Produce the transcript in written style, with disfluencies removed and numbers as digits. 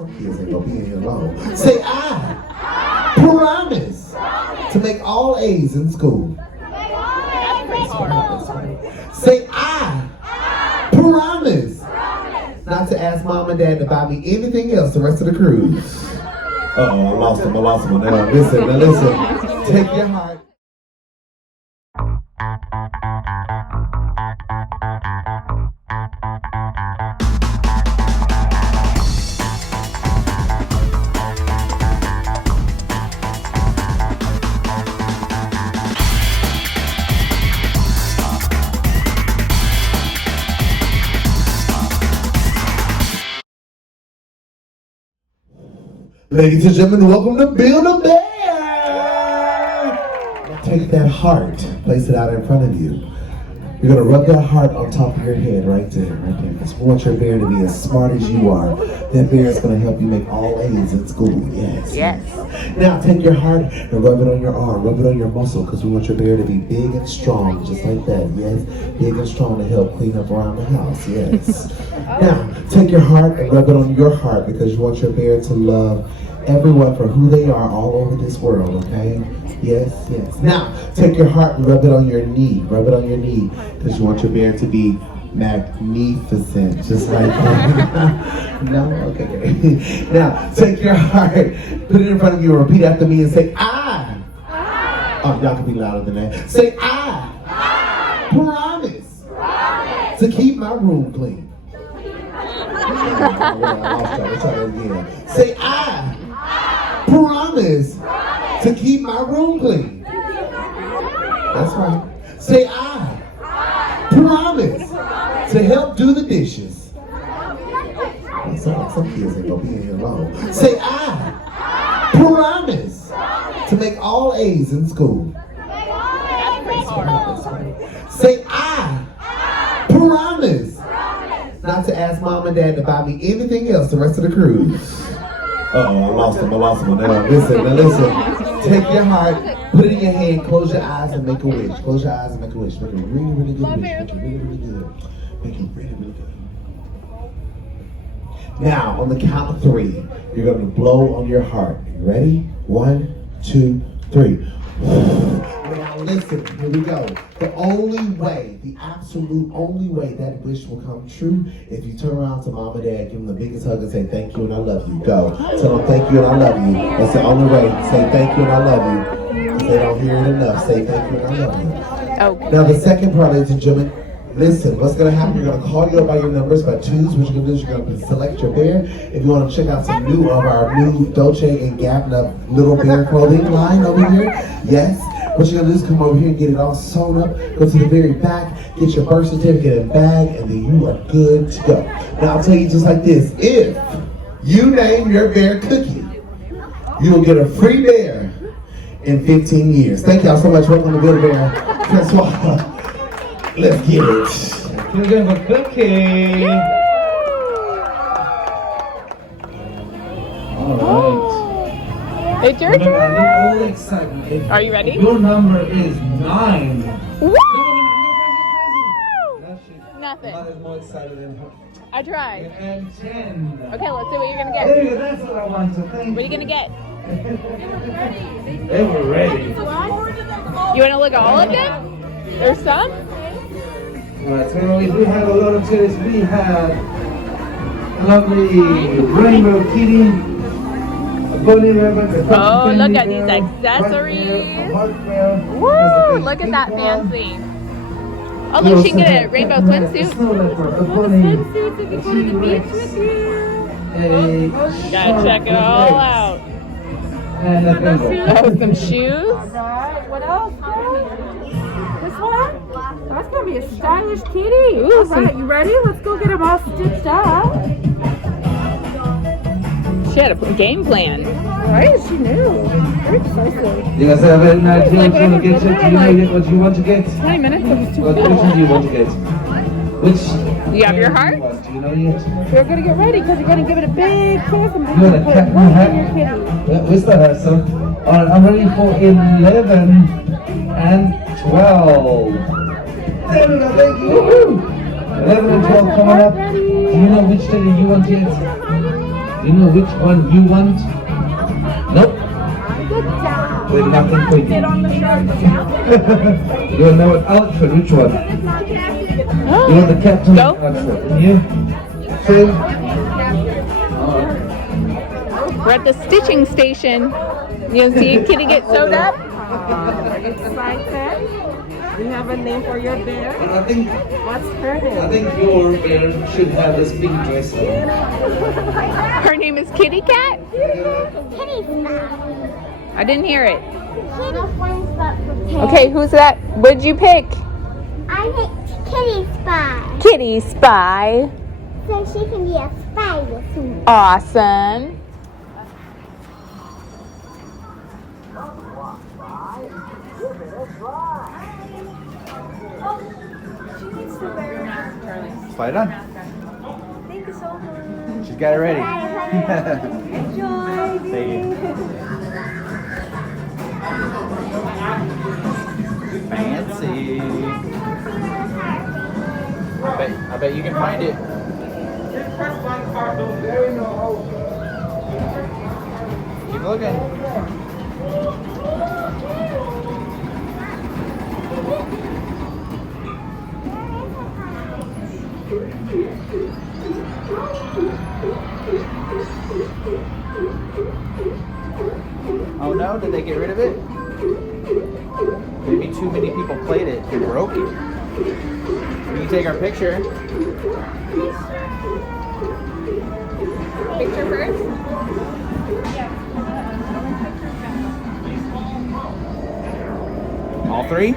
Some kids ain't gonna be in here long. Say I promise to make all A's in school. That's right. Say I promise not to ask mom and dad to buy me anything else the rest of the cruise. Uh-oh, I lost him. Now listen. Take your heart. Ladies and gentlemen, welcome to Build-A-Bear! Take that heart, place it out in front of you. You're gonna rub that heart on top of your head, right there. Because we want your bear to be as smart as you are. That bear is gonna help you make all A's in school, yes. Now take your heart and rub it on your arm, rub it on your muscle, because we want your bear to be big and strong, just like that, yes. Big and strong to help clean up around the house, yes. Now, take your heart and rub it on your heart, because you want your bear to love everyone for who they are all over this world, okay? Yes. Now, take your heart and rub it on your knee, because you want your bear to be magnificent, just like that. No? Okay, great. Now, take your heart, put it in front of you, and repeat after me and say, I. Oh, y'all can be louder than that. Say, I promise to keep my room clean. Let's try that again. Say, I promise to keep my room clean. That's right. Say, I promise to help do the dishes. Some kids ain't gonna be in here long. Say, I promise to make all A's in school. That's right. Say, I promise not to ask mom and dad to buy me anything else the rest of the cruise. Uh-oh, I lost him. Now listen. Take your heart, put it in your hand, close your eyes and make a wish. Make a really, really good wish. Make it really good. Now, on the count of 3, you're going to blow on your heart. You ready? 1, 2, 3. Now listen, here we go. The absolute only way that wish will come true if you turn around to mom and dad, give them the biggest hug and say thank you and I love you. Go. Tell them thank you and I love you. That's the only way. Say thank you and I love you. If they don't hear it enough, say thank you and I love you. Okay. Now the second part, ladies and gentlemen, listen, what's going to happen, you're going to call you up by your numbers, by 2s. What you're going to do is you're going to select your bear. If you want to check out some of our new Dolce & Gabbana little bear clothing line over here, yes. What you're going to do is come over here and get it all sewn up, go to the very back, get your birth certificate and bag, and then you are good to go. Now I'll tell you just like this, if you name your bear Cookie, you will get a free bear in 15 years. Thank y'all so much. Welcome to Build-A-Bear. Francois. Let's get it. You're gonna have a cookie. Alright. It's your turn. Are you ready? Your number is 9. Woo! Nothing. Nothing. Is more excited than her. I tried. And 10. Okay, let's see what you're gonna get. There you go, that's what I want to thank. What are you gonna get? They were ready. You wanna look at all of them? There's some? Alright, so we do have a lot of toys. We have a lovely rainbow kitty, a bunny rabbit, a Oh, look at bear, these accessories. heart bear, Woo! Look at that fancy. Oh, look, she can get a rainbow swimsuit. Swimsuits if you go to the beach with you. Gotta check it all out. And a bingo. Oh, some shoes. Alright, what else? This one? That's gonna be a stylish kitty. Alright, you ready? Let's go get them all stitched up. She had a game plan. Right? She knew. Very precisely. You guys have an idea what you want to get? Do you know what you want to get? 20 minutes, it was too Which cool. do you want to get? Which? You have your heart? Do you know yet? We're gonna get ready because you're gonna give it a big kiss and You want a put cat in one your in your hat? kitty. Where's the hat, son? Alright, I'm ready for 11 and 12. There we go, thank you. Woohoo! 11 and 12 coming up. Do you know which teddy you want yet? You know which one you want? Nope. Good job. There's nothing for you. Sit on the shirt. You want to know what outfit? Which one? You want the captain Go. outfit? And you? Same? We're at the stitching station. You see a kitty get sewed up? Excited. We have a name for your bear. And I think What's her name? your bear should have this pink dress on. Her name is Kitty Cat? Kitty spot. I didn't hear it. Kitty fun spot for kids. Okay, who's that? What'd you pick? I picked Kitty spot. Kitty Spy. So she can be a spy with me. Awesome. Slide it on. Thank you so much. She's got it ready. Enjoy. Thank you. Fancy. I bet you can find it. Keep looking. Oh no, did they get rid of it? Maybe too many people played it and broke it. We can take our picture. Picture first? All three?